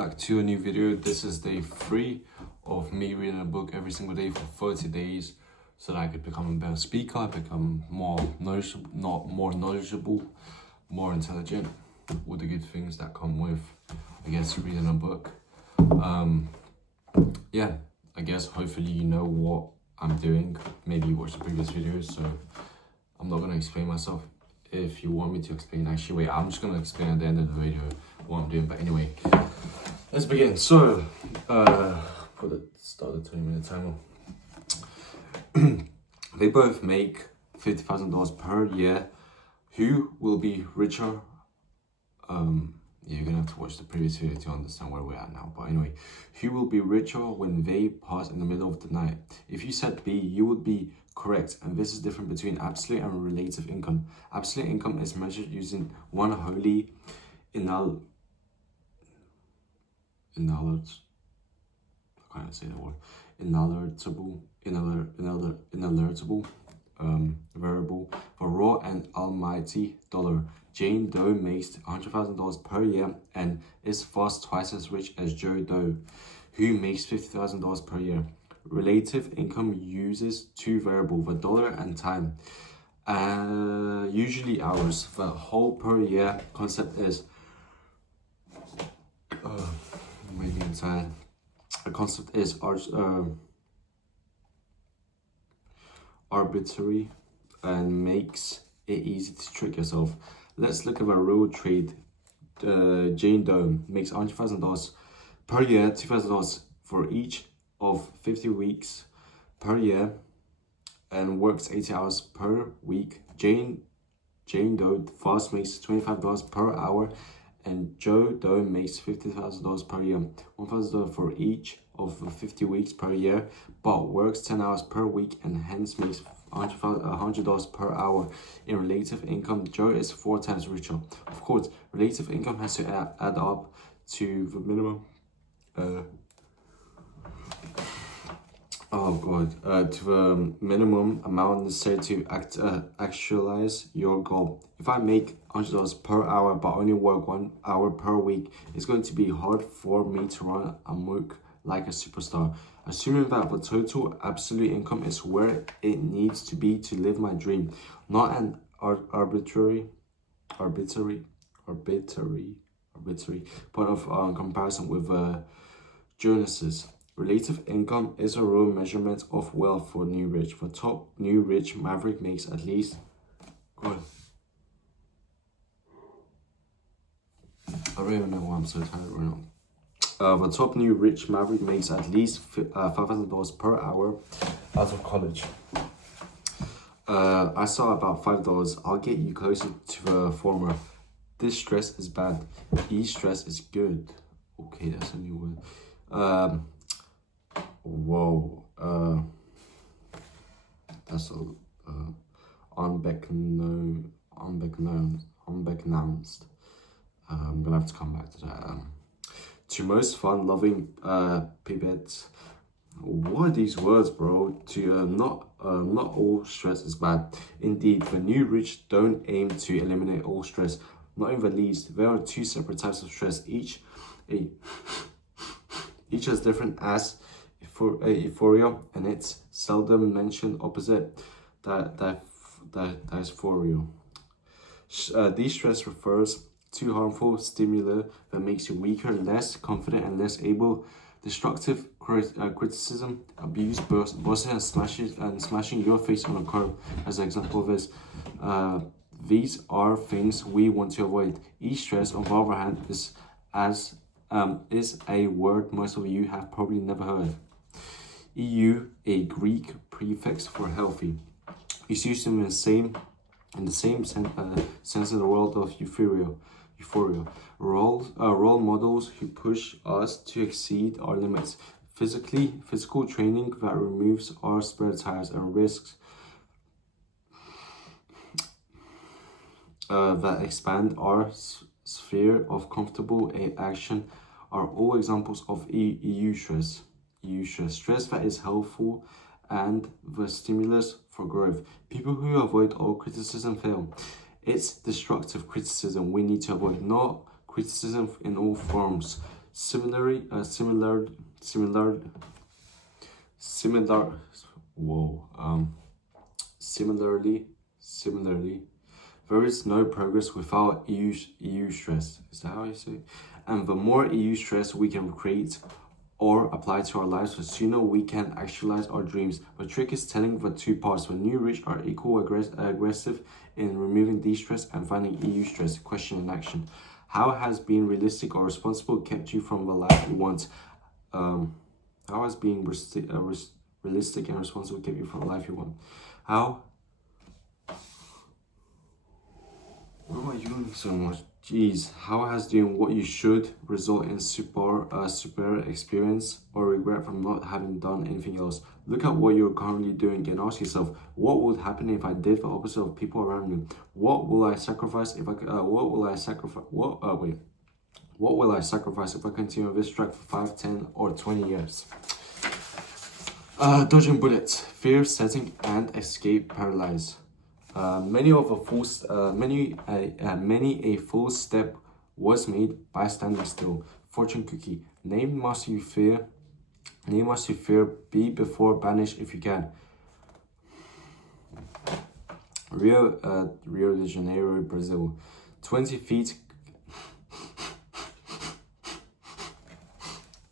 back to a new video. This is day 3 of me reading a book every single day for 30 days so that I could become a better speaker, become more knowledgeable, more intelligent, all the good things that come with, I guess, reading a book. Yeah, I guess hopefully you know what I'm doing. Maybe you watched the previous videos, so I'm not going to explain myself. If you want me to explain, actually, wait, I'm just going to explain at the end of the video what I'm doing. But anyway, let's begin. So, start the 20-minute timer. They both make $50,000 per year. Who will be richer? Yeah, you're gonna have to watch the previous video to understand where we're at now. But anyway, who will be richer when they pass in the middle of the night? If you said B, you would be correct. And this is different between absolute and relative income. Absolute income is measured using one wholly inalienable variable for raw and almighty dollar. Jane Doe makes $100,000 per year and is thus twice as rich as Joe Doe, who makes $50,000 per year. Relative income uses two variables, the dollar and time, usually hours. The whole per year concept is maybe inside. The concept is arbitrary and makes it easy to trick yourself. Let's look at a real trade. Jane Doe makes $100,000 per year, $2,000 for each of 50 weeks per year, and works 80 hours per week. Jane Doe first makes $25 per hour, and Joe Doe makes $50,000 per year, $1,000 for each of 50 weeks per year, but works 10 hours per week and hence makes $100 per hour. In relative income, Joe is 4 times richer. Of course, relative income has to add up to the minimum. To the minimum amount necessary to actualize your goal. If I make $100 per hour but only work 1 hour per week, it's going to be hard for me to run amok like a superstar. Assuming that the total absolute income is where it needs to be to live my dream, not an arbitrary point of comparison with Jonas's. Relative income is a real measurement of wealth for new rich. The top new rich maverick makes at least. God, I don't even know why I'm so tired right now. The top new rich maverick makes at least $5,000 per hour out of college. I saw about $5. I'll get you closer to the former. This stress is bad. E-stress is good. Okay, that's a new word. Whoa. That's unbeknownst. I'm gonna have to come back to that. To most fun-loving pipettes. What are these words, bro? To not all stress is bad. Indeed, the new rich don't aim to eliminate all stress, not in the least. There are 2 separate types of stress, each as different as euphoria and its seldom mentioned opposite, dysphoria. These stress refers to harmful stimuli that makes you weaker, less confident, and less able. Destructive criticism, abuse, bossing and smashing your face on a curb as an example of this. These are things we want to avoid. E-stress, on the other hand, is a word most of you have probably never heard. EU, a Greek prefix for healthy. It's used in the same sense in the world of euphoria. Role models who push us to exceed our limits. Physical training that removes our spare tires and risks that expand our sphere of comfortable action are all examples of EU stress. Stress that is helpful and the stimulus for growth. People who avoid all criticism fail. It's destructive criticism we need to avoid, not criticism in all forms. Similarly, similar. Whoa. Similarly, there is no progress without EU stress. Is that how you say it? And the more EU stress we can create or apply to our lives, the sooner we can actualize our dreams. The trick is telling the two parts. The new rich are equal aggressive in removing de-stress and finding EU stress. Question and action. How has being realistic or responsible kept you from the life you want? How has being realistic and responsible kept you from the life you want? How? Why am I yawning so much? Jeez, how has doing what you should result in superior experience or regret from not having done anything else? Look at what you're currently doing and ask yourself, what would happen if I did the opposite of people around me? What will I sacrifice if I what will I sacrifice what will I sacrifice if I continue this track for 5, 10, or 20 years? Dodging bullets, fear setting, and escape paralyze. Many a full step was made by standing still. Fortune cookie. Name must you fear. Be before banish if you can. Rio de Janeiro, Brazil. 20 feet.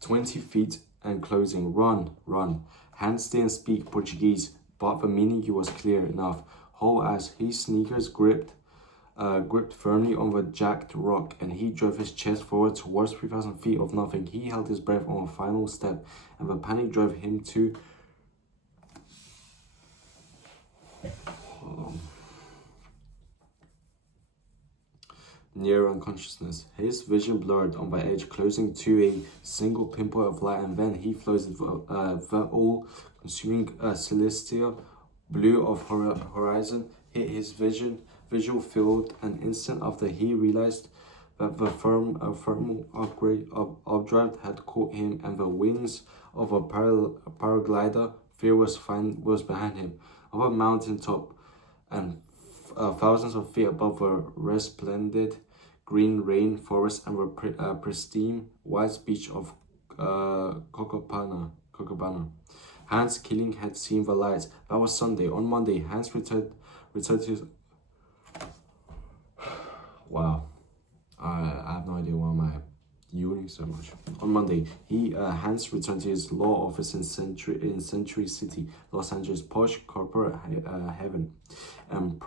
20 feet and closing. Run. Hands didn't speak Portuguese, but the meaning was clear enough. Whole as his sneakers gripped firmly on the jagged rock, and he drove his chest forward towards 3,000 feet of nothing. He held his breath on the final step, and the panic drove him to near unconsciousness. His vision blurred on the edge, closing to a single pinpoint of light, and then he floated the all-consuming celestial blue of horizon hit his visual field an instant after he realized that the thermal updraft had caught him, and the wings of a paraglider fear was behind him. On a mountain top and thousands of feet above the resplendent green rain forest and the pristine white beach of Copacabana. Hans Killing had seen the lights. That was Sunday. On Monday, Hans returned to his... Wow. I have no idea why am I yawning so much. On Monday, Hans returned to his law office in Century City, Los Angeles, posh corporate heaven, and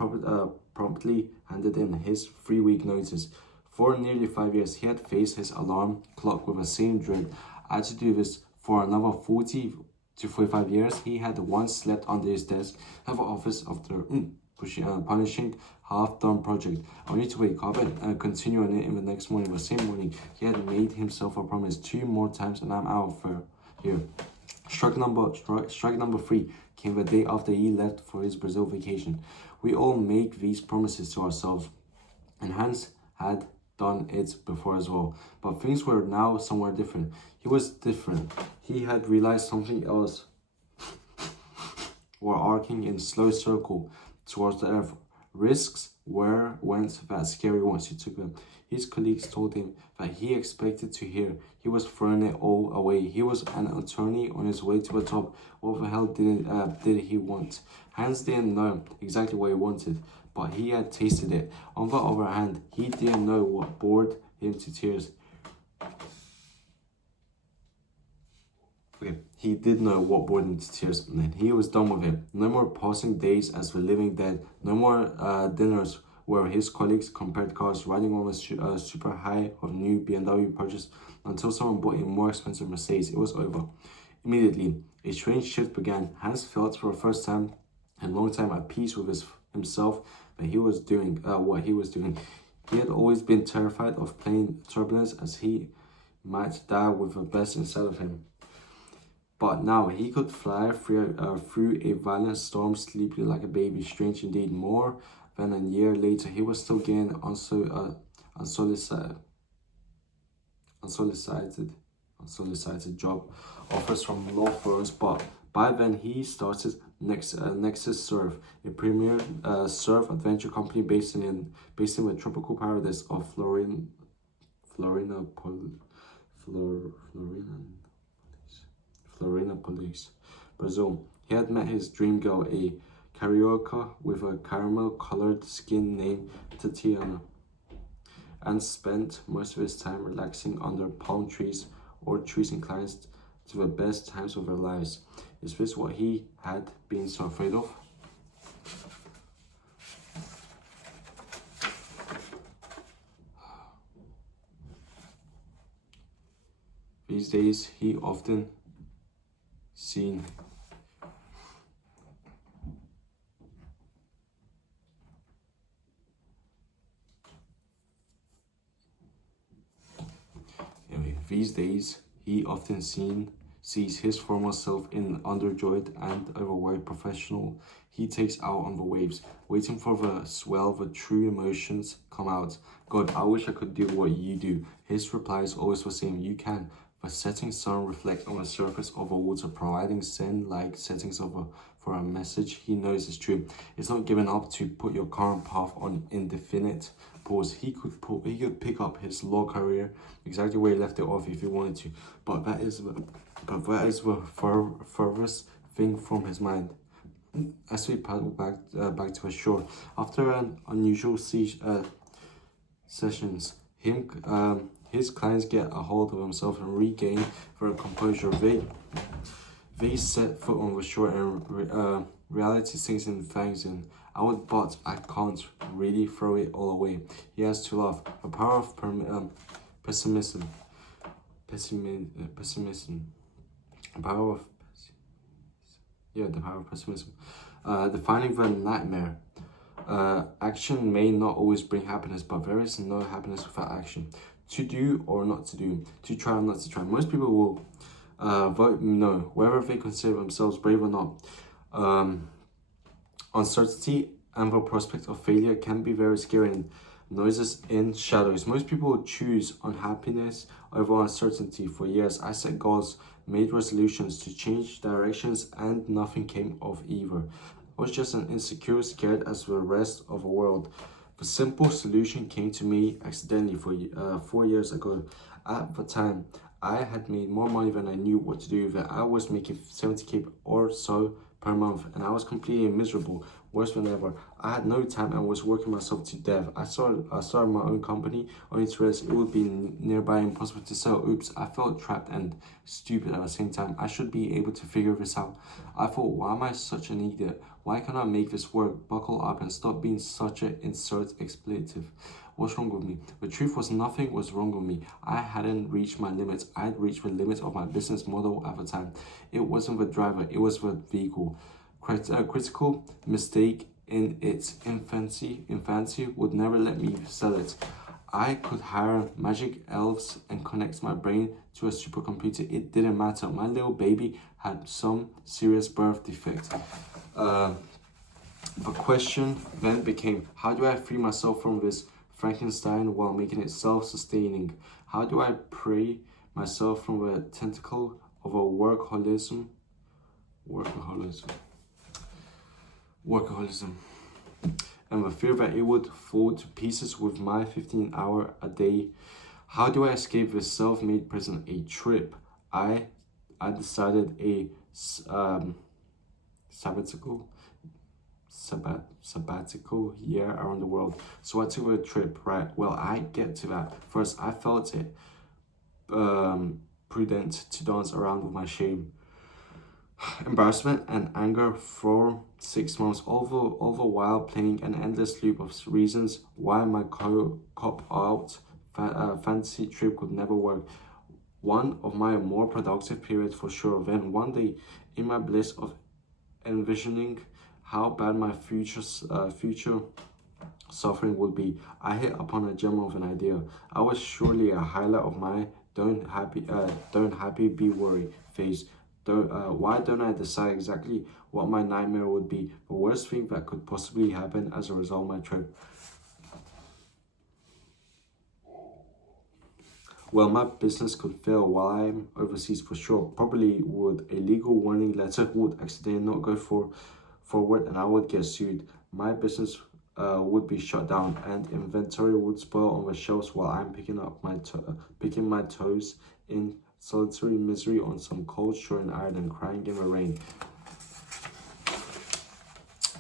promptly handed in his 3-week notice. For nearly 5 years, he had faced his alarm clock with the same dread. I had to do this for another 40 to 45 years. He had once slept under his desk at the office after punishing half-done project. I need to wake up and continue on it in the next morning. The same morning, he had made himself a promise 2 more times, and I'm out for here. Strike number 3 came the day after he left for his Brazil vacation. We all make these promises to ourselves, and Hans had done it before as well. But things were now somewhere different. He was different. He had realized something else. Were arcing in slow circle towards the earth. Risks went that scary once he took them. His colleagues told him that he expected to hear. He was throwing it all away. He was an attorney on his way to the top. What the hell did he want? Hans didn't know exactly what he wanted, but he had tasted it. On the other hand, he didn't know what bored him to tears. He did know what bored him to tears, and he was done with it. No more passing days as the living dead. No more dinners where his colleagues compared cars, riding on a super high of new BMW purchase until someone bought a more expensive Mercedes. It was over. Immediately, a strange shift began. Hans felt for the first time in a long time at peace with himself that he was doing what he was doing. He had always been terrified of plane turbulence, as he might die with the best inside of him. But now he could fly through a violent storm sleepily like a baby. Strange indeed. More than a year later, he was still getting unsolicited job offers from law firms. But by then, he started Nexus Surf, a premier surf adventure company based in the tropical paradise of Florianopolis. Brazil. He had met his dream girl, a carioca with a caramel-colored skin named Tatiana, and spent most of his time relaxing under palm trees or trees inclined to the best times of their lives. Is this what he had been so afraid of? These days, he often seen These days, he often sees his former self in underjoyed and overweight professional he takes out on the waves, waiting for the swell, the true emotions come out. God, I wish I could do what you do. His reply is always the same. You can. The setting sun reflects on the surface of the water, providing zen-like settings for a message he knows is true. It's not giving up to put your current path on indefinite pause. He could pick up his law career exactly where he left it off if he wanted to, but that is the furthest thing from his mind. As we paddle back to the shore, after an unusual sessions, his clients get a hold of himself and regain their composure. They set foot on the shore and reality sinks in fangs in. But I can't really throw it all away. He has to laugh. The power of pessimism. The power of the power of pessimism. Defining the nightmare. Action may not always bring happiness, but there is no happiness without action. To do or not to do, to try or not to try. Most people will vote no, whether they consider themselves brave or not. Uncertainty and the prospect of failure can be very scary and noises in shadows. Most people choose unhappiness over uncertainty. For years, I set goals, made resolutions to change directions, and nothing came of either. I was just an insecure, scared as the rest of the world. The simple solution came to me accidentally 4 years ago. At the time, I had made more money than I knew what to do with it. I was making 70k or so per month, and I was completely miserable, worse than ever. I had no time and was working myself to death. I started my own company, only to realize it would be nearby impossible to sell. Oops, I felt trapped and stupid at the same time. I should be able to figure this out. I thought, why am I such an idiot? Why can't I make this work? Buckle up and stop being such an insert expletive. What's wrong with me? The truth was nothing was wrong with me. I hadn't reached my limits. I had reached the limits of my business model at the time. It wasn't the driver, it was the vehicle. Critical mistake in its infancy would never let me sell it. I could hire magic elves and connect my brain to a supercomputer. It didn't matter. My little baby had some serious birth defect. The question then became, how do I free myself from this Frankenstein while making it self-sustaining? How do I free myself from the tentacle of a workaholism, and the fear that it would fall to pieces with my 15-hour a day? How do I escape this self-made prison? A trip. I decided a sabbatical year around the world. So I took a trip, right? Well, I get to that. First, I felt it prudent to dance around with my shame, embarrassment, and anger for 6 months, all the while playing an endless loop of reasons why my cop-out fantasy trip could never work. One of my more productive periods for sure. Then one day, in my bliss of envisioning how bad my future suffering would be, I hit upon a gem of an idea. I was surely a highlight of my don't happy be worry phase. Why don't I decide exactly what my nightmare would be? The worst thing that could possibly happen as a result of my trip. Well, my business could fail while I'm overseas for sure. Probably would. A legal warning letter would accidentally not go forward and I would get sued. My business would be shut down and inventory would spoil on the shelves while I'm picking my toes in solitary misery on some cold shore in Ireland, crying in the rain.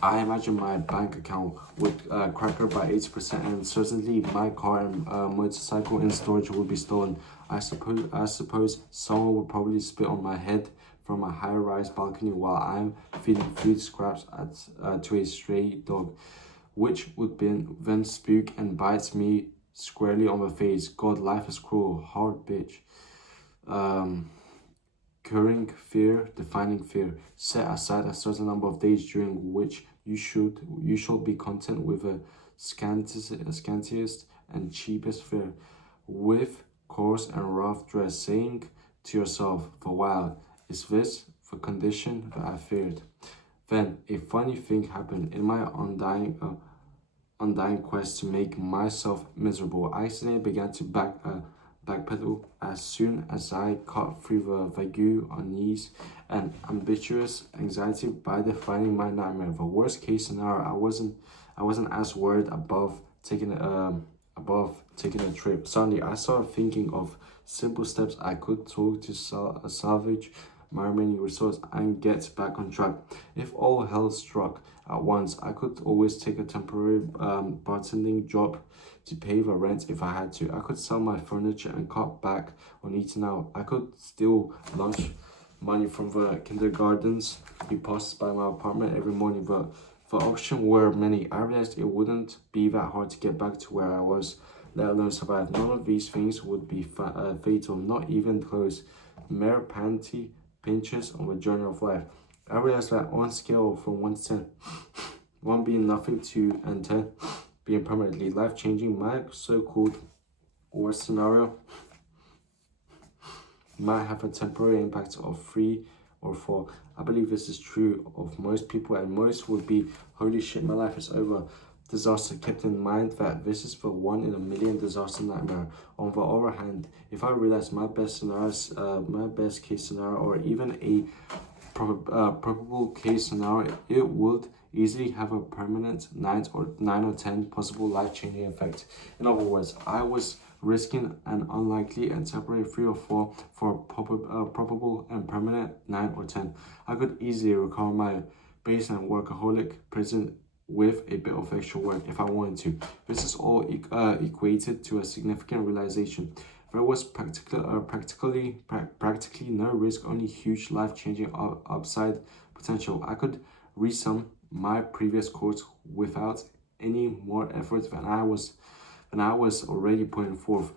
I imagine my bank account would cracker by 80%, and certainly my car and motorcycle in storage would be stolen. I suppose someone would probably spit on my head from a high-rise balcony while I'm feeding food scraps to a stray dog, which would then spook and bites me squarely on the face. God, life is cruel, hard bitch. Curing fear, defining fear. Set aside a certain number of days during which you should be content with the scantiest and cheapest fare, with coarse and rough dress, saying to yourself, for while, is this the condition that I feared? Then a funny thing happened. In my undying quest to make myself miserable, I suddenly began to backpedal as soon as I cut through the vague unease and ambitious anxiety by defining my nightmare. The worst case scenario, I wasn't as worried above taking a trip. Suddenly, I started thinking of simple steps I could take to salvage my remaining resource and get back on track. If all hell struck at once, I could always take a temporary bartending job to pay the rent if I had to. I could sell my furniture and cut back on eating out. I could steal lunch money from the kindergartens who passed by my apartment every morning. The options were many. I realized it wouldn't be that hard to get back to where I was, let alone survive. None of these things would be fatal, not even close. Mere panty pinches on the journey of life. I realized that on a scale from 1 to 10, 1 being nothing to and 10 being permanently life-changing, my so-called worst scenario might have a temporary impact of 3 or 4. I believe this is true of most people, and most would be, holy shit, my life is over. Disaster, kept in mind that this is the 1 in a million disaster nightmare. On the other hand, if I realize my best case scenario, or even a probable case scenario, it would easily have a permanent 9 or 10 possible life-changing effect. In other words, I was risking an unlikely and temporary 3 or 4 for probable and permanent 9 or 10. I could easily recover my baseline workaholic prison with a bit of extra work if I wanted to. This is all equated to a significant realization. There was practically no risk, only huge life-changing upside potential. I could resum my previous course without any more effort than I was already putting forth.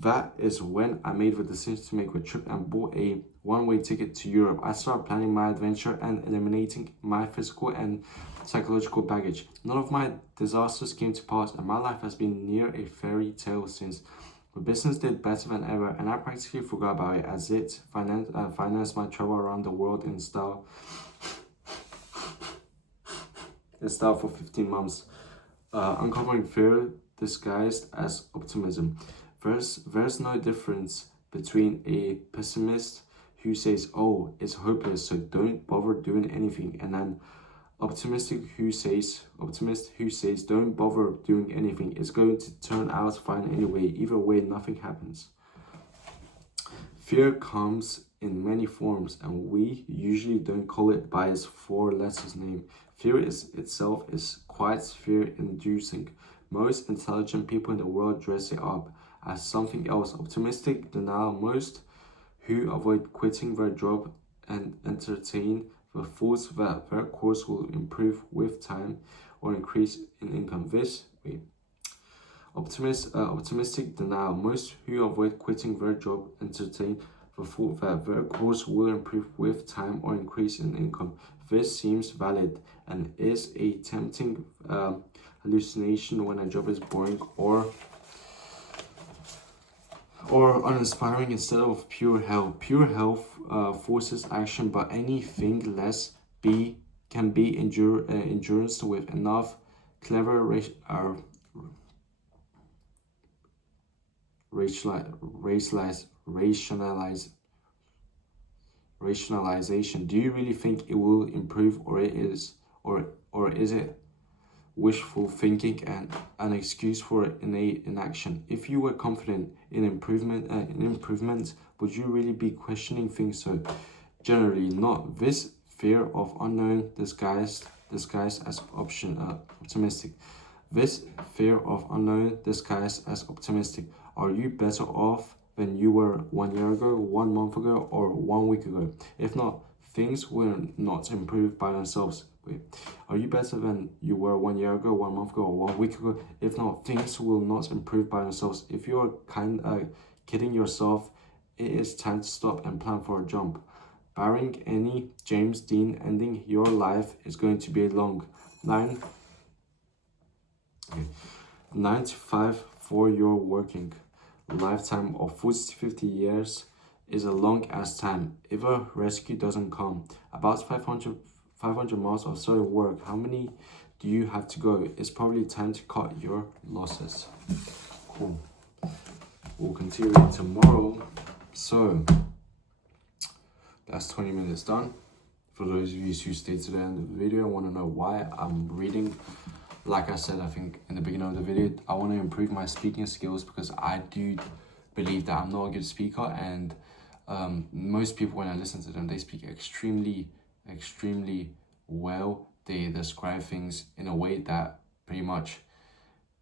That is when I made the decision to make the trip and bought a one-way ticket to Europe. I started planning my adventure and eliminating my physical and psychological baggage. None of my disasters came to pass, and my life has been near a fairy tale since. The business did better than ever, and I practically forgot about it as it financed my travel around the world in style for 15 months. Uncovering fear disguised as optimism. There's no difference between a pessimist who says, oh, it's hopeless, so don't bother doing anything, and an optimist who says, don't bother doing anything. It's going to turn out fine anyway. Either way, nothing happens. Fear comes in many forms, and we usually don't call it by its 4 letters name. Fear itself is quite fear-inducing. Most intelligent people in the world dress it up as something else. Optimistic denial. Most who avoid quitting their job and entertain the thoughts that their course will improve with time or increase in income. Optimistic denial. Most who avoid quitting their job entertain the thought that their course will improve with time or increase in income. This seems valid and is a tempting hallucination when a job is boring or uninspiring instead of pure hell. Pure hell forces action, but anything less can be endurance with enough clever rationalization. Do you really think it will improve, or is it wishful thinking and an excuse for innate inaction. If you were confident in improvement, would you really be questioning things? So generally not. This fear of unknown disguised as optimistic. This fear of unknown disguised as optimistic. Are you better off than you were 1 year ago, 1 month ago, or 1 week ago? If not, things will not improve by themselves. Wait, are you better than you were 1 year ago, 1 month ago, or 1 week ago? If not, things will not improve by themselves. If you're kidding yourself, it is time to stop and plan for a jump. Barring any James Dean ending, your life is going to be long. 9 to 5 for your working. Lifetime of 40 to 50 years is a long ass time. If a rescue doesn't come, about 500 miles of solid work, how many do you have to go? It's probably time to cut your losses. Cool. We'll continue tomorrow. So that's 20 minutes done. For those of you who stayed to the end of the video, I want to know why I'm reading. Like I said, I think in the beginning of the video, I want to improve my speaking skills because I do believe that I'm not a good speaker, and most people, when I listen to them, they speak extremely well. They describe things in a way that pretty much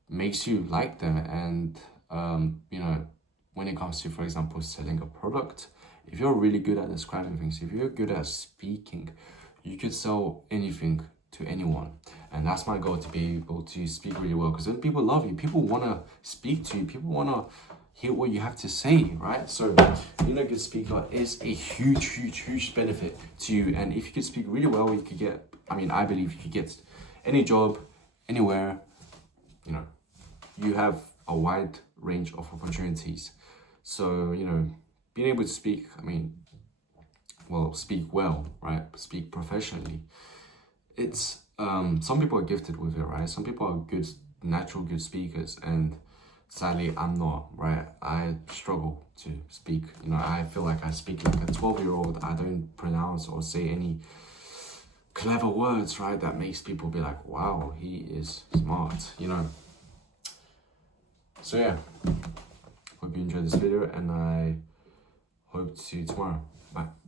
makes you like them. And you know, when it comes to, for example, selling a product, if you're really good at describing things, if you're good at speaking, you could sell anything to anyone. And that's my goal, to be able to speak really well, because then people love you, people want to speak to you, people want to hear what you have to say, right? So being a good speaker is a huge benefit to you. And if you could speak really well, you could get, I believe you could get any job, anywhere. You know, you have a wide range of opportunities. So, you know, being able to speak, speak well, right? Speak professionally. It's, some people are gifted with it, right? Some people are good speakers, and sadly, I'm not, right? I struggle to speak. You know, I feel like I speak like a 12-year-old. I don't pronounce or say any clever words, right? That makes people be like, wow, he is smart, you know? So yeah, hope you enjoyed this video, and I hope to see you tomorrow. Bye.